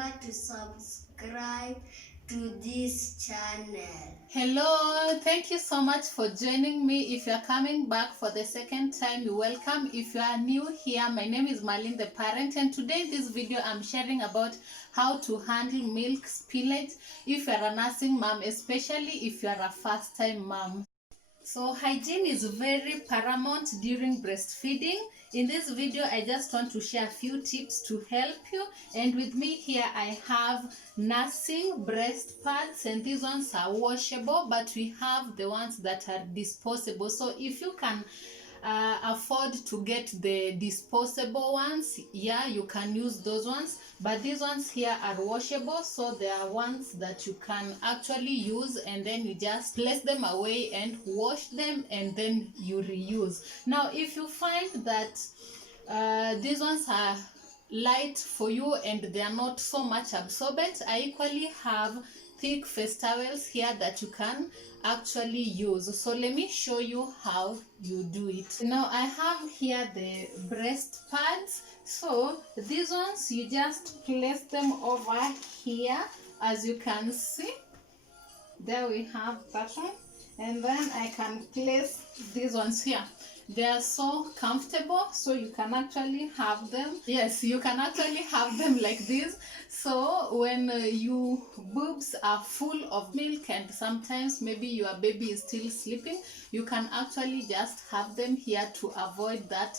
remember to subscribe to this channel. Hello, thank you so much for joining me. If you are coming back for the second time, you're welcome. If you are new here, my name is Marlene the parent, and today in this video I'm sharing about how to handle milk spillage if you are a nursing mom, especially if you are a first time mom. So hygiene is very paramount during breastfeeding. In this video, I just want to share a few tips to help you. And with me here, I have nursing breast pads, and these ones are washable, but we have the ones that are disposable. So if you can afford to get the disposable ones, yeah, you can use those ones, but these ones here are washable, so they are ones that you can actually use, and then you just place them away and wash them, and then you reuse. Now if you find that these ones are light for you and they are not so much absorbent, I equally have thick face towels here that you can actually use. So let me show you how you do it. Now I have here the breast pads. So these ones, you just place them over here, as you can see. There we have that one, and then I can place these ones here. They are so comfortable, so you can actually have them. Yes, you can actually have them like this. So when your boobs are full of milk and sometimes maybe your baby is still sleeping, you can actually just have them here to avoid that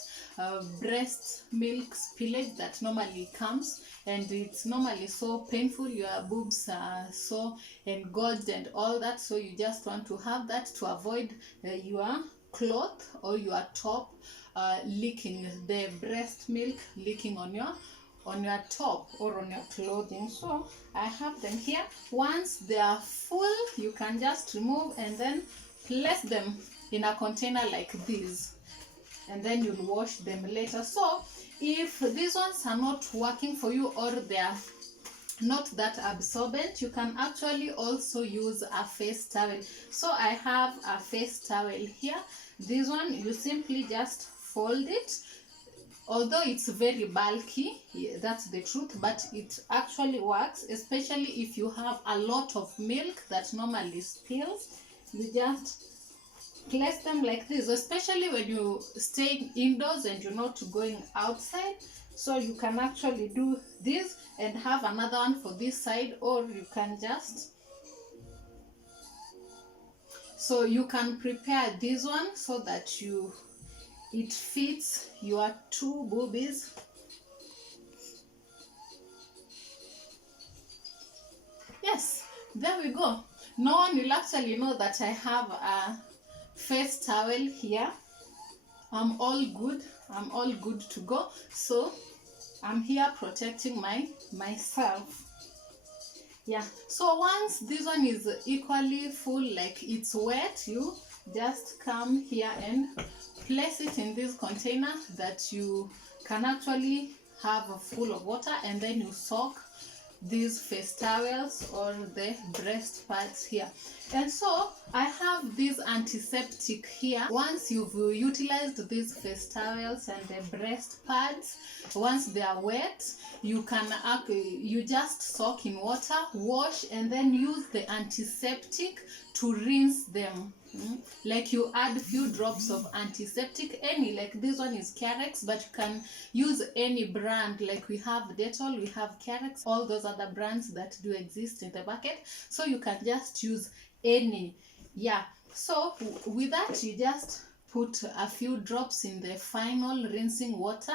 breast milk spillage that normally comes, and it's normally so painful. Your boobs are so engorged and all that, so you just want to have that to avoid your cloth or your top leaking, the breast milk leaking on your top or on your clothing. So I have them here. Once they are full, you can just remove and then place them in a container like this, and then you'll wash them later. So if these ones are not working for you or they are not that absorbent, you can actually also use a face towel. So I have a face towel here. This one, you simply just fold it. Although it's very bulky, yeah, that's the truth, but it actually works, especially if you have a lot of milk that normally spills. You just place them like this, especially when you stay indoors and you're not going outside. So you can actually do this and have another one for this side, or you can just, so you can prepare this one so that it fits your two boobies. Yes, there we go. No one will actually know that I have a face towel here. I'm all good to go. So I'm here protecting myself. Yeah, so once this one is equally full, like it's wet, you just come here and place it in this container that you can actually have full of water, and then you soak these face towels or the breast pads here. And so I have this antiseptic here. Once you've utilized these face towels and the breast pads, once they are wet, you just soak in water, wash, and then use the antiseptic to rinse them. Like you add a few drops of antiseptic, any, like this one is Carex, but you can use any brand. Like we have Dettol, we have Carex, all those other brands that do exist in the market, so you can just use any. Yeah, so with that, you just put a few drops in the final rinsing water.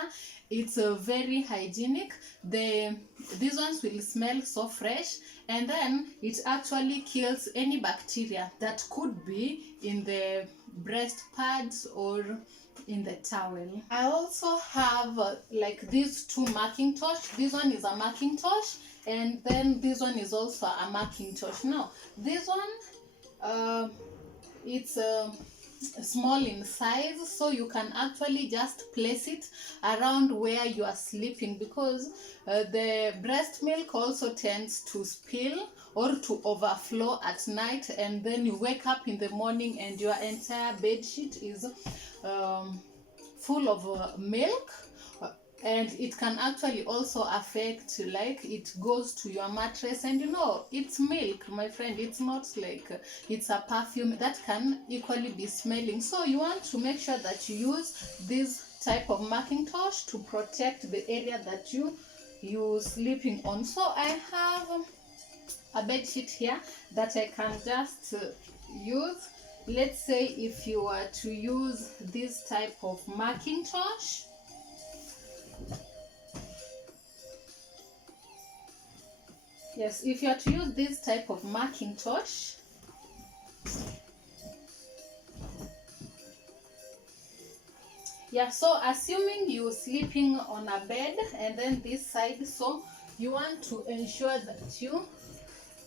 It's very hygienic. These ones will smell so fresh, and then it actually kills any bacteria that could be in the breast pads or in the towel. I also have like these two Macintosh. This one is a Macintosh, and then this one is also a Macintosh. Now this one, it's small in size, so you can actually just place it around where you are sleeping, because the breast milk also tends to spill or to overflow at night, and then you wake up in the morning and your entire bed sheet is full of milk. and it can actually also affect, like, it goes to your mattress, and you know, it's milk, my friend. It's not like it's a perfume that can equally be smelling. So you want to make sure that you use this type of Macintosh to protect the area that you sleeping on. So I have a bed sheet here that I can just use. Let's say if you were to use this type of Macintosh, yes, if you are to use this type of Macintosh, yeah, so assuming you're sleeping on a bed and then this side, so you want to ensure that you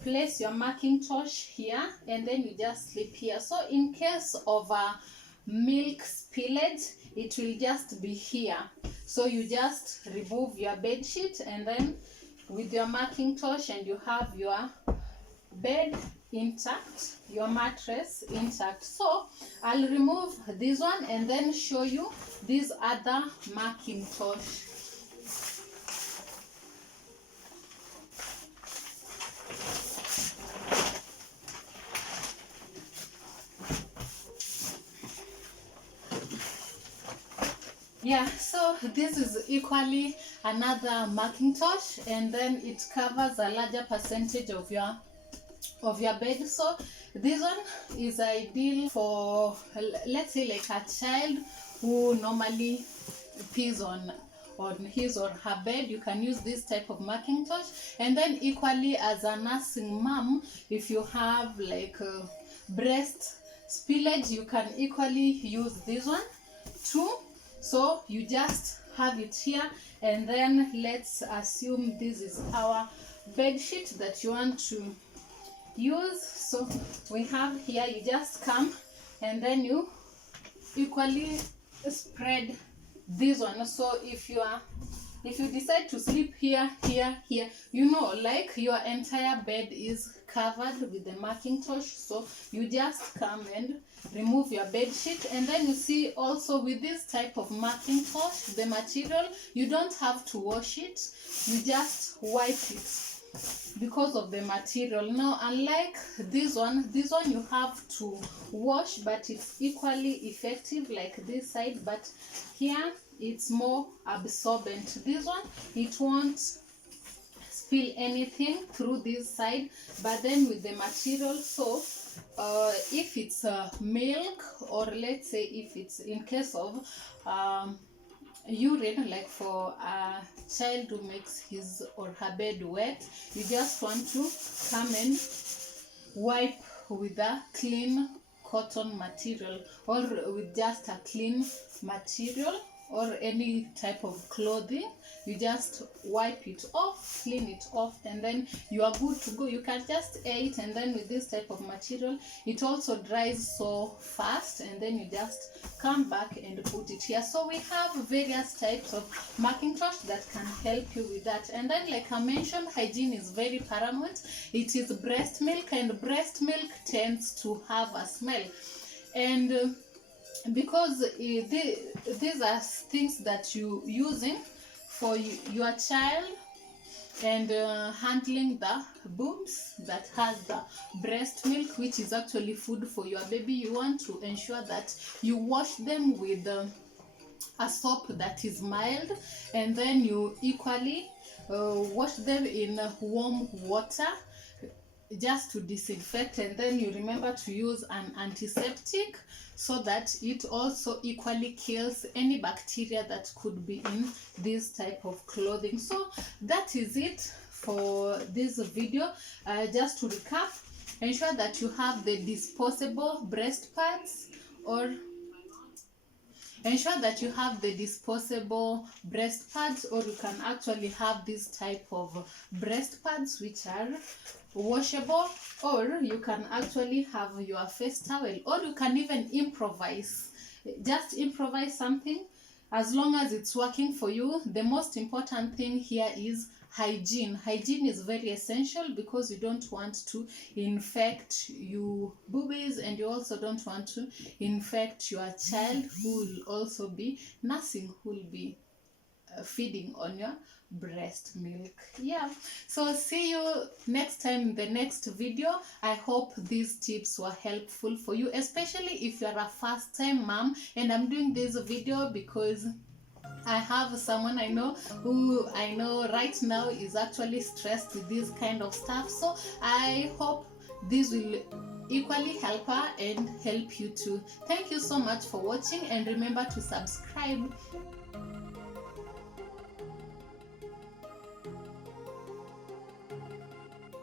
place your Macintosh here and then you just sleep here. So in case of a milk spillage, it will just be here. So you just remove your bed sheet and then with your Macintosh, and you have your bed intact, your mattress intact. So I'll remove this one and then show you this other Macintosh. Yeah, so this is equally another Macintosh, and then it covers a larger percentage of your bed. So this one is ideal for, let's say, like a child who normally pees on his or her bed. You can use this type of Macintosh. And then equally, as a nursing mom, if you have like breast spillage, you can equally use this one too. So you just have it here, and then let's assume this is our bed sheet that you want to use. So we have here, you just come and then you equally spread this one. So if you decide to sleep here, you know, like your entire bed is covered with the Macintosh. So you just come and remove your bed sheet, and then you see also with this type of Macintosh, the material, you don't have to wash it, you just wipe it because of the material. Now unlike this one you have to wash, but it's equally effective like this side, but here it's more absorbent. This one, it won't spill anything through this side, but then with the material, so if it's milk, or let's say if it's in case of urine, like for a child who makes his or her bed wet, you just want to come and wipe with a clean cotton material, or with just a clean material, or any type of clothing. You just wipe it off, clean it off, and then you are good to go. You can just air it, and then with this type of material, it also dries so fast, and then you just come back and put it here. So we have various types of Macintosh that can help you with that. And then, like I mentioned, hygiene is very paramount. It is breast milk, and breast milk tends to have a smell, and because these are things that you using for your child, and handling the boobs that has the breast milk, which is actually food for your baby, you want to ensure that you wash them with a soap that is mild, and then you equally wash them in warm water just to disinfect, and then you remember to use an antiseptic so that it also equally kills any bacteria that could be in this type of clothing. So that is it for this video. Just to recap, ensure that you have the disposable breast pads, or ensure that you have the disposable breast pads, or you can actually have this type of breast pads which are washable, or you can actually have your face towel, or you can even improvise. Just improvise something as long as it's working for you. The most important thing here is hygiene. Hygiene is very essential, because you don't want to infect your boobies, and you also don't want to infect your child who will also be nursing, who will be feeding on your breast milk. Yeah, so see you next time in the next video. I hope these tips were helpful for you, especially if you're a first time mom. And I'm doing this video because I have someone I know who I know right now is actually stressed with this kind of stuff. So I hope this will equally help her and help you too. Thank you so much for watching, and remember to subscribe.